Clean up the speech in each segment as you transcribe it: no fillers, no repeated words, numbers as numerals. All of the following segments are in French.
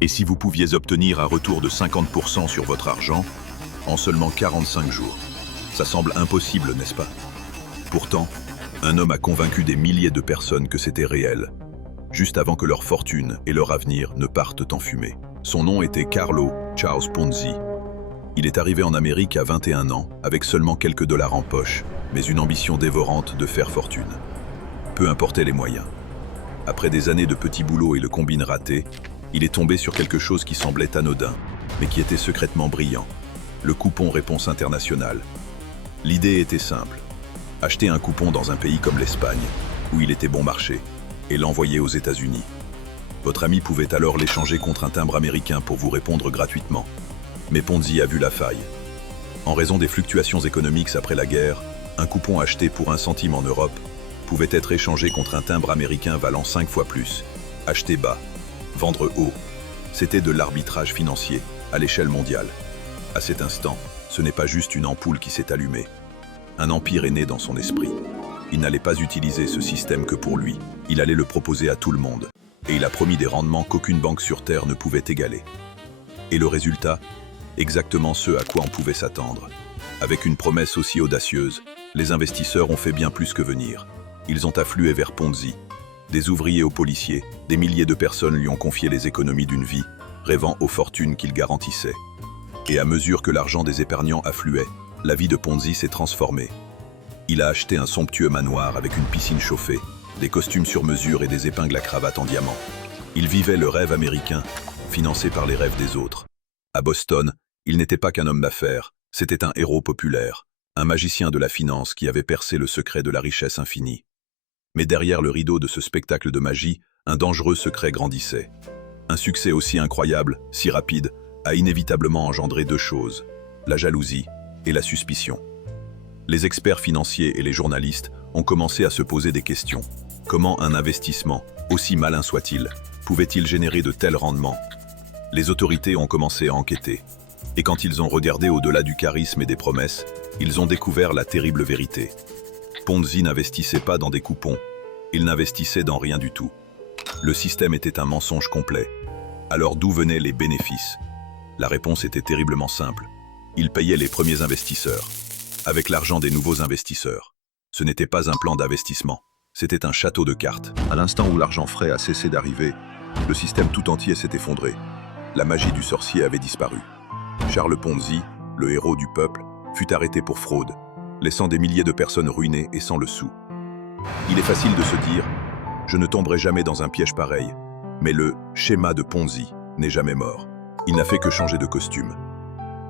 Et si vous pouviez obtenir un retour de 50% sur votre argent en seulement 45 jours? Ça semble impossible, n'est-ce pas? Pourtant, un homme a convaincu des milliers de personnes que c'était réel, juste avant que leur fortune et leur avenir ne partent en fumée. Son nom était Carlo Charles Ponzi. Il est arrivé en Amérique à 21 ans, avec seulement quelques dollars en poche, mais une ambition dévorante de faire fortune. Peu importaient les moyens. Après des années de petits boulots et le combine raté, il est tombé sur quelque chose qui semblait anodin, mais qui était secrètement brillant. Le coupon réponse internationale. L'idée était simple. Acheter un coupon dans un pays comme l'Espagne, où il était bon marché, et l'envoyer aux États-Unis. Votre ami pouvait alors l'échanger contre un timbre américain pour vous répondre gratuitement. Mais Ponzi a vu la faille. En raison des fluctuations économiques après la guerre, un coupon acheté pour 1 centime en Europe pouvait être échangé contre un timbre américain valant 5 fois plus. Acheter bas, vendre haut. C'était de l'arbitrage financier à l'échelle mondiale. À cet instant, ce n'est pas juste une ampoule qui s'est allumée. Un empire est né dans son esprit. Il n'allait pas utiliser ce système que pour lui. Il allait le proposer à tout le monde. Et il a promis des rendements qu'aucune banque sur Terre ne pouvait égaler. Et le résultat? Exactement ce à quoi on pouvait s'attendre. Avec une promesse aussi audacieuse, les investisseurs ont fait bien plus que venir. Ils ont afflué vers Ponzi. Des ouvriers aux policiers, des milliers de personnes lui ont confié les économies d'une vie, rêvant aux fortunes qu'il garantissait. Et à mesure que l'argent des épargnants affluait, la vie de Ponzi s'est transformée. Il a acheté un somptueux manoir avec une piscine chauffée, des costumes sur mesure et des épingles à cravate en diamant. Il vivait le rêve américain, financé par les rêves des autres. À Boston, il n'était pas qu'un homme d'affaires, c'était un héros populaire, un magicien de la finance qui avait percé le secret de la richesse infinie. Mais derrière le rideau de ce spectacle de magie, un dangereux secret grandissait. Un succès aussi incroyable, si rapide, a inévitablement engendré 2 choses, la jalousie et la suspicion. Les experts financiers et les journalistes ont commencé à se poser des questions. Comment un investissement, aussi malin soit-il, pouvait-il générer de tels rendements? Les autorités ont commencé à enquêter. Et quand ils ont regardé au-delà du charisme et des promesses, ils ont découvert la terrible vérité. Ponzi n'investissait pas dans des coupons, il n'investissait dans rien du tout. Le système était un mensonge complet. Alors d'où venaient les bénéfices? La réponse était terriblement simple. Il payait les premiers investisseurs, avec l'argent des nouveaux investisseurs. Ce n'était pas un plan d'investissement, c'était un château de cartes. À l'instant où l'argent frais a cessé d'arriver, le système tout entier s'est effondré. La magie du sorcier avait disparu. Charles Ponzi, le héros du peuple, fut arrêté pour fraude, laissant des milliers de personnes ruinées et sans le sou. Il est facile de se dire « Je ne tomberai jamais dans un piège pareil », mais le schéma de Ponzi n'est jamais mort. Il n'a fait que changer de costume.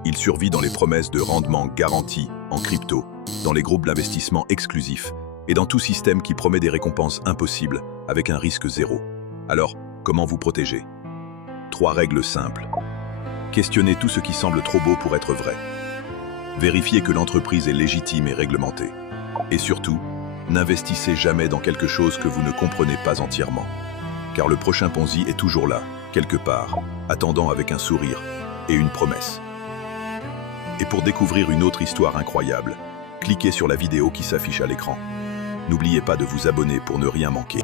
Il survit dans les promesses de rendement garantis en crypto, dans les groupes d'investissement exclusifs et dans tout système qui promet des récompenses impossibles avec un risque zéro. Alors, comment vous protéger? 3 règles simples. Questionnez tout ce qui semble trop beau pour être vrai. Vérifiez que l'entreprise est légitime et réglementée. Et surtout, n'investissez jamais dans quelque chose que vous ne comprenez pas entièrement. Car le prochain Ponzi est toujours là, quelque part, attendant avec un sourire et une promesse. Et pour découvrir une autre histoire incroyable, cliquez sur la vidéo qui s'affiche à l'écran. N'oubliez pas de vous abonner pour ne rien manquer.